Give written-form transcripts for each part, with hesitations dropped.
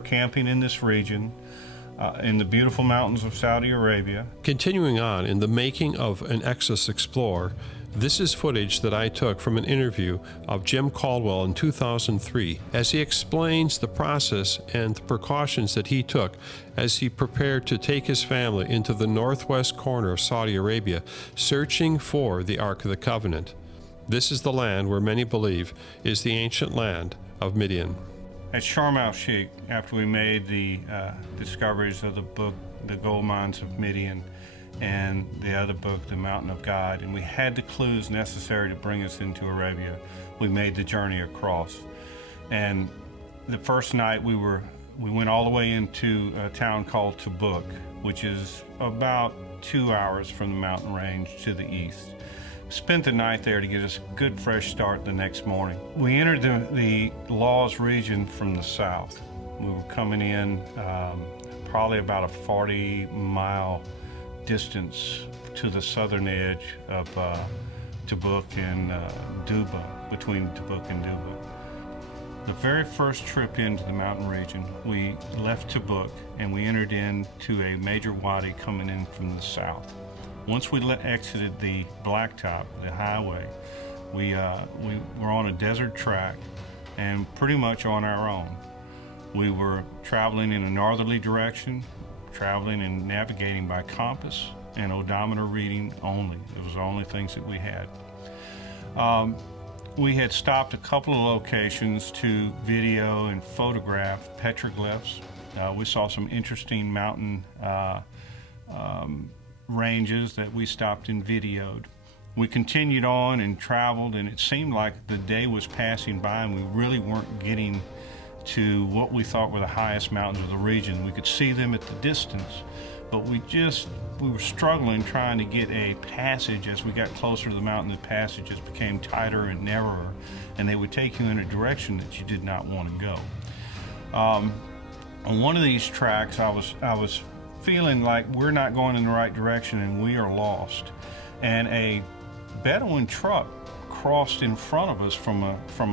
are camping in this region, in the beautiful mountains of Saudi Arabia. Continuing on in the making of an Exodus Explorer, this is footage that I took from an interview of Jim Caldwell in 2003 as he explains the process and the precautions that he took as he prepared to take his family into the northwest corner of Saudi Arabia, searching for the Ark of the Covenant. This is the land where many believe is the ancient land of Midian. At Sharm el-Sheikh, after we made the discoveries of the book, The Gold Mines of Midian, and the other book, The Mountain of God, and we had the clues necessary to bring us into Arabia, we made the journey across. And the first night we went all the way into a town called Tabuk, which is about 2 hours from the mountain range to the east. Spent the night there to get us a good fresh start the next morning. We entered the Laws region from the south. We were coming in probably about a 40-mile distance to the southern edge of Tabuk and Duba, between Tabuk and Duba. The very first trip into the mountain region, we left Tabuk and we entered into a major wadi coming in from the south. Once we exited the blacktop, the highway, we were on a desert track and pretty much on our own. We were traveling in a northerly direction, traveling and navigating by compass and odometer reading only. It was the only things that we had. We had stopped a couple of locations to video and photograph petroglyphs. We saw some interesting mountain ranges that we stopped and videoed. We continued on and traveled, and it seemed like the day was passing by and we really weren't getting to what we thought were the highest mountains of the region. We could see them at the distance, but we were struggling trying to get a passage. As we got closer to the mountain, the passages became tighter and narrower, and they would take you in a direction that you did not want to go. On one of these tracks, I was feeling like we're not going in the right direction and we are lost. And a Bedouin truck crossed in front of us from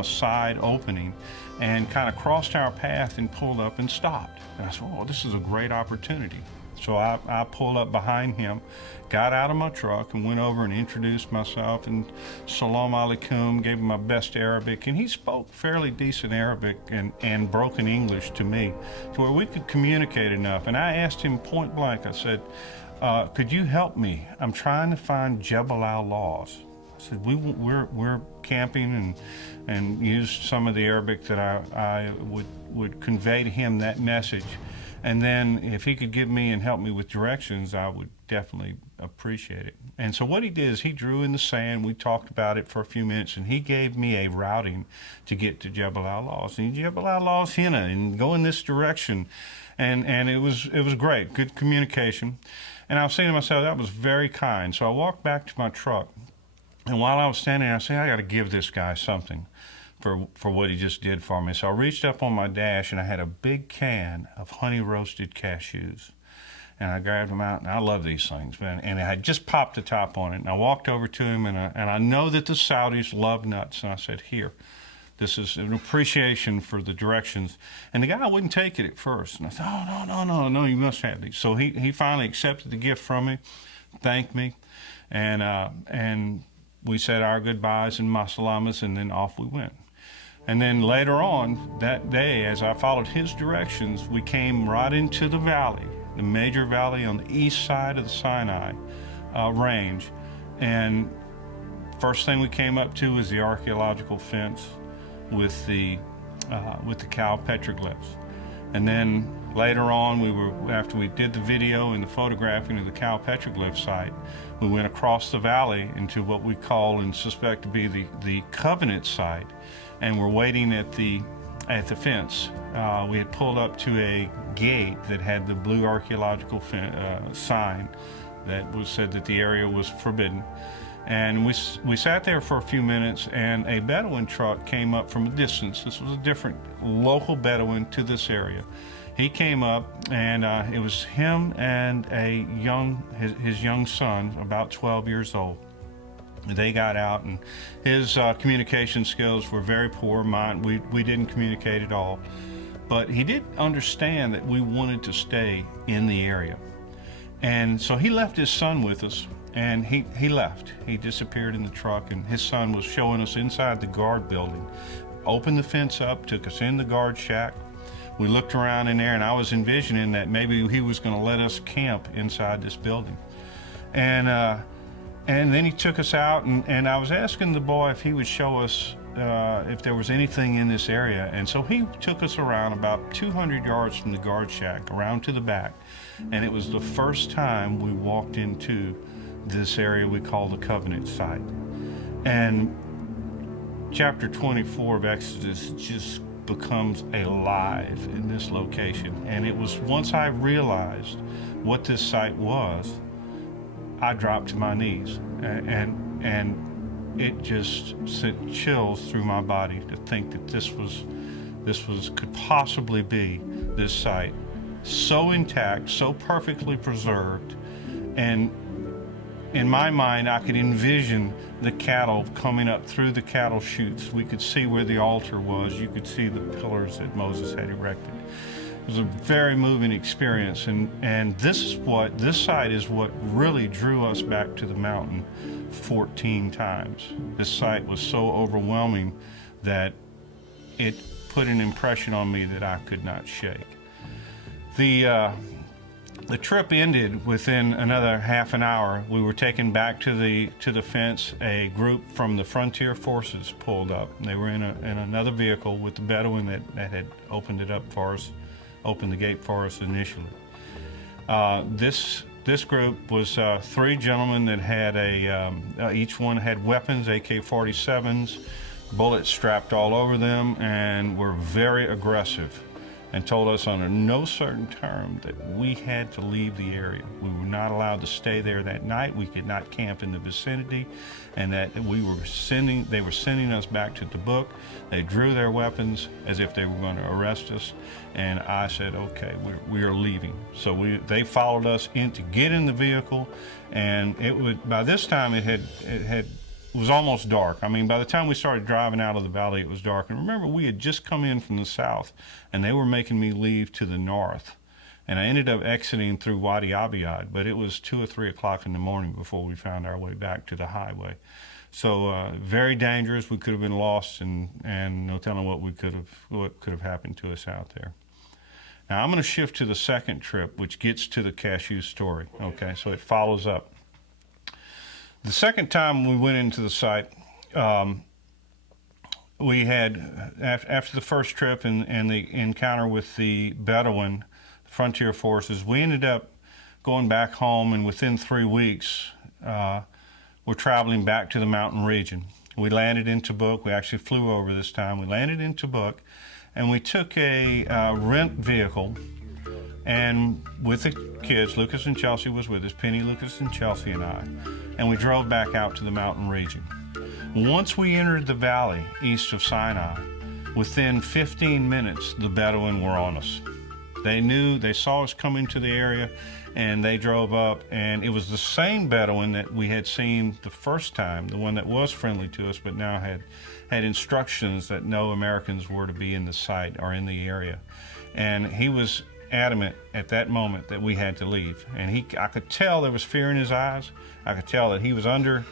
a side opening and kind of crossed our path and pulled up and stopped. And I said, oh, this is a great opportunity. So I pulled up behind him, got out of my truck and went over and introduced myself and Salam Alaikum, gave him my best Arabic, and he spoke fairly decent Arabic and broken English to me to where we could communicate enough. And I asked him point blank, I said, could you help me? I'm trying to find Jebel al-Laws. I said, we're camping and used some of the Arabic that I would convey to him that message. And then if he could give me and help me with directions, I would definitely appreciate it. And so what he did is he drew in the sand. We talked about it for a few minutes, and he gave me a routing to get to Jebel al-Laws. And Jebel al-Laws Hina, and go in this direction. And it was great, good communication. And I was saying to myself, that was very kind. So I walked back to my truck. And while I was standing there, I said, I got to give this guy something for what he just did for me. So I reached up on my dash and I had a big can of honey roasted cashews. And I grabbed them out, and I love these things, man. And I had just popped the top on it. And I walked over to him, and I know that the Saudis love nuts. And I said, here, this is an appreciation for the directions. And the guy wouldn't take it at first. And I said, oh, no, you must have these. So he finally accepted the gift from me, thanked me, and we said our goodbyes and masalamas, and then off we went. And then later on that day, as I followed his directions, we came right into the valley, the major valley on the east side of the Sinai range. And first thing we came up to was the archaeological fence with the cow petroglyphs. And then later on, after we did the video and the photographing of the cow petroglyph site, we went across the valley into what we call and suspect to be the Covenant site. And we're waiting at the fence. We had pulled up to a gate that had the blue archaeological sign that said that the area was forbidden. And we sat there for a few minutes, and a Bedouin truck came up from a distance. This was a different local Bedouin to this area. He came up, and it was him and his young son, about 12 years old. They got out, and his communication skills were very poor. Mine, we didn't communicate at all. But he did understand that we wanted to stay in the area. And so he left his son with us, and he left. He disappeared in the truck, and his son was showing us inside the guard building. Opened the fence up, took us in the guard shack. We looked around in there, and I was envisioning that maybe he was going to let us camp inside this building. And then he took us out, and I was asking the boy if he would show us if there was anything in this area. And so he took us around about 200 yards from the guard shack, around to the back. And it was the first time we walked into this area we call the Covenant site. And chapter 24 of Exodus just becomes alive in this location. And it was once I realized what this site was, I dropped to my knees, and it just sent chills through my body to think that this could possibly be this site, so intact, so perfectly preserved. And in my mind, I could envision the cattle coming up through the cattle chutes. We could see where the altar was. You could see the pillars that Moses had erected. It was a very moving experience, and this site is what really drew us back to the mountain 14 times. This site was so overwhelming that it put an impression on me that I could not shake. The trip ended within another half an hour. We were taken back to the fence. A group from the Frontier Forces pulled up. They were in another vehicle with the Bedouin that had opened it up for us. Opened the gate for us initially. This group was 3 gentlemen that had each one had weapons, AK-47s, bullets strapped all over them, and were very aggressive, and told us under no certain term that we had to leave the area. We were not allowed to stay there that night. We could not camp in the vicinity, and that they were sending us back to Tabuk. They drew their weapons as if they were going to arrest us, and I said, okay, we are leaving. So they followed us in to get in the vehicle, and by this time it was almost dark. I mean, by the time we started driving out of the valley, it was dark. And remember, we had just come in from the south, and they were making me leave to the north. And I ended up exiting through Wadi Abiyad, but it was 2 or 3 o'clock in the morning before we found our way back to the highway. So very dangerous. We could have been lost, and no telling what could have happened to us out there. Now I'm going to shift to the second trip, which gets to the cashew story. Okay, so it follows up. The second time we went into the site, we had, after the first trip and the encounter with the Bedouin, the Frontier Forces, we ended up going back home, and within 3 weeks, we're traveling back to the mountain region. We landed in Tabuk. We actually flew over this time. We landed in Tabuk, and we took a rent vehicle, and with the kids, Lucas and Chelsea was with us, Penny, Lucas, and Chelsea and I, and we drove back out to the mountain region. Once we entered the valley east of Sinai, within 15 minutes, the Bedouin were on us. They saw us come into the area, and they drove up, and it was the same Bedouin that we had seen the first time, the one that was friendly to us, but now had instructions that no Americans were to be in the site or in the area. And he was adamant at that moment that we had to leave. And I could tell there was fear in his eyes. I could tell that he was under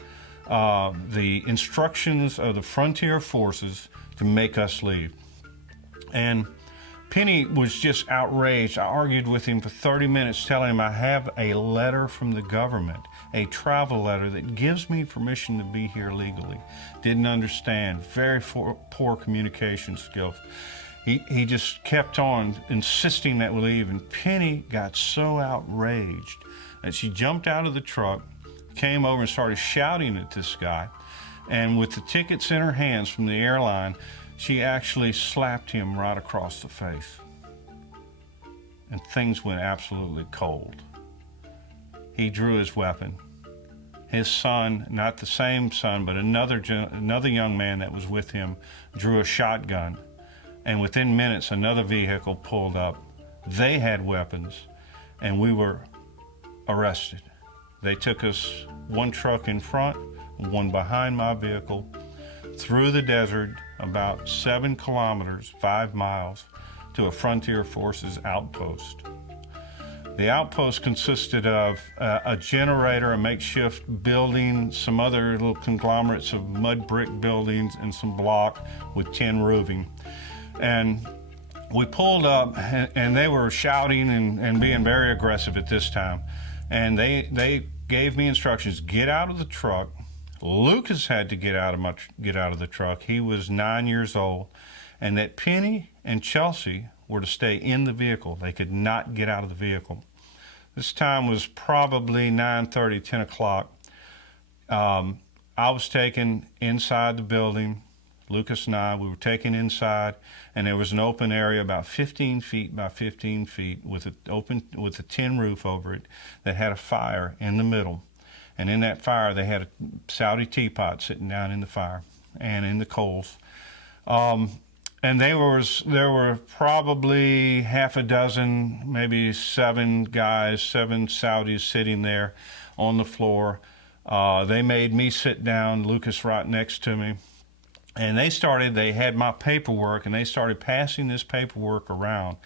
the instructions of the Frontier Forces to make us leave. And Penny was just outraged. I argued with him for 30 minutes, telling him I have a letter from the government, a travel letter that gives me permission to be here legally. Didn't understand. Very poor communication skills. He just kept on insisting that we leave, and Penny got so outraged that she jumped out of the truck, came over and started shouting at this guy, and with the tickets in her hands from the airline, she actually slapped him right across the face. And things went absolutely cold. He drew his weapon. His son, not the same son, but another young man that was with him, drew a shotgun. And within minutes, another vehicle pulled up. They had weapons, and we were arrested. They took us, one truck in front, one behind my vehicle, through the desert, about 7 kilometers, 5 miles, to a Frontier Forces outpost. The outpost consisted of a generator, a makeshift building, some other little conglomerates of mud brick buildings, and some block with tin roofing. And we pulled up, and they were shouting and being very aggressive at this time. And they gave me instructions: get out of the truck. Lucas had to get out of the truck. He was 9 years old, and that Penny and Chelsea were to stay in the vehicle. They could not get out of the vehicle. This time was probably 9:30, 10 o'clock. I was taken inside the building. Lucas and we were taken inside, and there was an open area about 15 feet by 15 feet with a tin roof over it that had a fire in the middle. And in that fire, they had a Saudi teapot sitting down in the fire and in the coals. And there were probably half a dozen, maybe 7 Saudis sitting there on the floor. They made me sit down, Lucas right next to me. And they had my paperwork, and they started passing this paperwork around.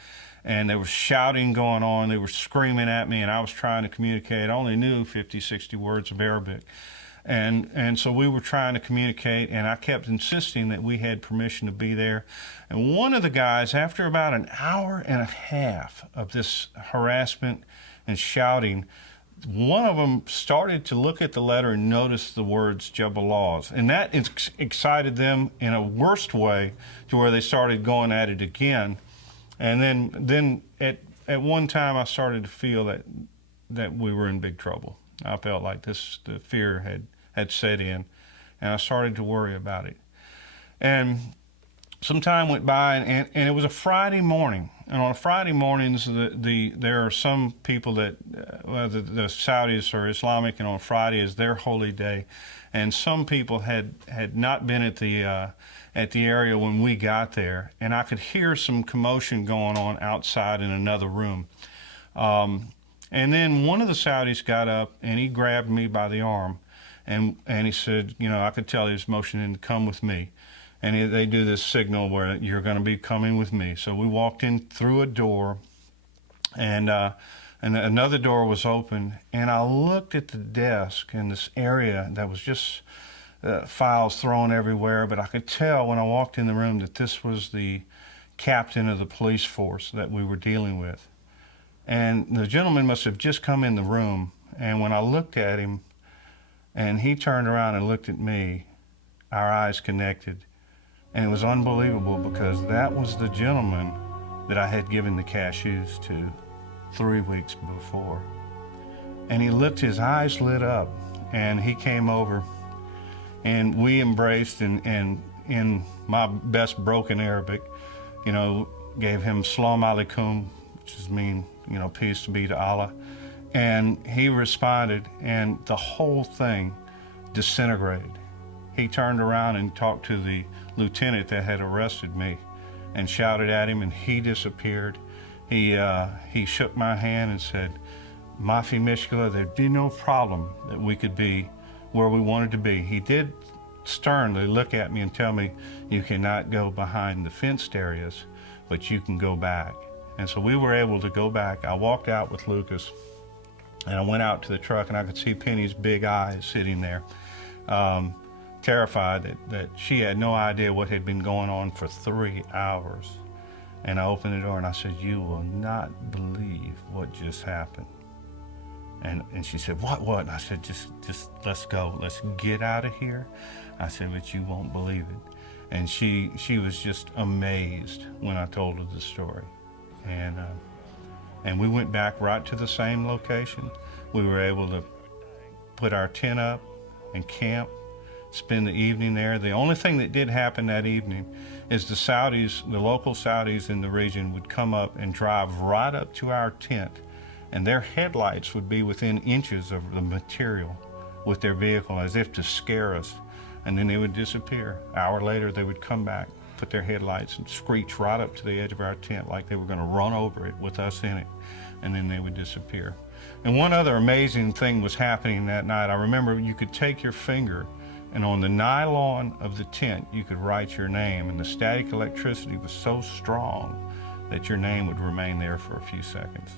And there was shouting going on. They were screaming at me, and I was trying to communicate. I only knew 50, 60 words of Arabic. And so we were trying to communicate, and I kept insisting that we had permission to be there. And one of the guys, after about an hour and a half of this harassment and shouting, one of them started to look at the letter and notice the words Jebel Laws. And that excited them in a worst way to where they started going at it again. And then at one time I started to feel that we were in big trouble. I felt like the fear had set in, and I started to worry about it. And some time went by, and it was a Friday morning. And on Friday mornings, there are some people that the Saudis are Islamic, and on Friday is their holy day. And some people had not been at the area when we got there, and I could hear some commotion going on outside in another room. And then one of the Saudis got up, and he grabbed me by the arm, and he said, I could tell he was motioning to come with me. And they do this signal where you're going to be coming with me. So we walked in through a door, and another door was open, and I looked at the desk in this area that was just files thrown everywhere, but I could tell when I walked in the room that this was the captain of the police force that we were dealing with. And the gentleman must have just come in the room, and when I looked at him, and he turned around and looked at me, our eyes connected. And it was unbelievable, because that was the gentleman that I had given the cashews to 3 weeks before. And he looked, his eyes lit up, and he came over, and we embraced, and in my best broken Arabic, gave him Salam Alaikum, which is mean, peace be to Allah. And he responded, and the whole thing disintegrated. He turned around and talked to the lieutenant that had arrested me and shouted at him, and he disappeared. He shook my hand and said, Mafi Mishkala, there'd be no problem that we could be where we wanted to be. He did sternly look at me and tell me, you cannot go behind the fenced areas, but you can go back. And so we were able to go back. I walked out with Lucas, and I went out to the truck, and I could see Penny's big eyes sitting there, terrified that she had no idea what had been going on for 3 hours. And I opened the door, and I said, you will not believe what just happened. And she said, what? And I said, just let's go. Let's get out of here. I said, but you won't believe it. And she was just amazed when I told her the story. And we went back right to the same location. We were able to put our tent up and camp, spend the evening there. The only thing that did happen that evening is the local Saudis in the region would come up and drive right up to our tent, and their headlights would be within inches of the material with their vehicle, as if to scare us. And then they would disappear. An hour later, they would come back, put their headlights and screech right up to the edge of our tent like they were going to run over it with us in it, and then they would disappear. And one other amazing thing was happening that night. I remember you could take your finger, and on the nylon of the tent, you could write your name, and the static electricity was so strong that your name would remain there for a few seconds.